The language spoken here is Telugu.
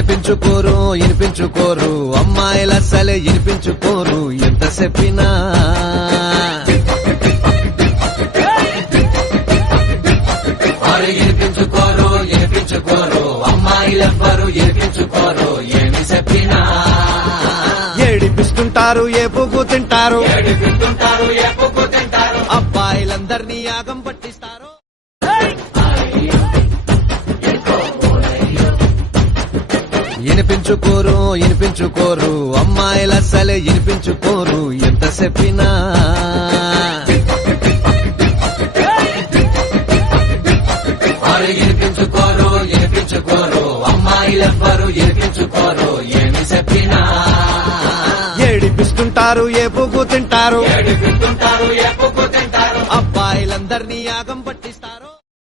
ఇనిపించుకోరు అమ్మాయిల అసలే ఇనిపించుకోరు ఎంత చెప్పినా ఇనిపించుకోరు అమ్మాయిలెవ్వరు ఇనిపించుకోరు ఏమి చెప్పినా ఏడిపిస్తుంటారు ఏ పువ్వు తింటారు అబ్బాయిలందరినీ యాగం పట్టిస్తారు ఇనిపించుకోరు అమ్మాయిల అసలే ఇనిపించుకోరు ఎంత చెప్పినా ఇనిపించుకోరు అమ్మాయిలెవ్వరు ఇనిపించుకోరు ఏమి చెప్పినా ఏడిపిస్తుంటారు ఏ పువ్వు తింటారు అబ్బాయిలందరినీ యాగం పట్టిస్తారు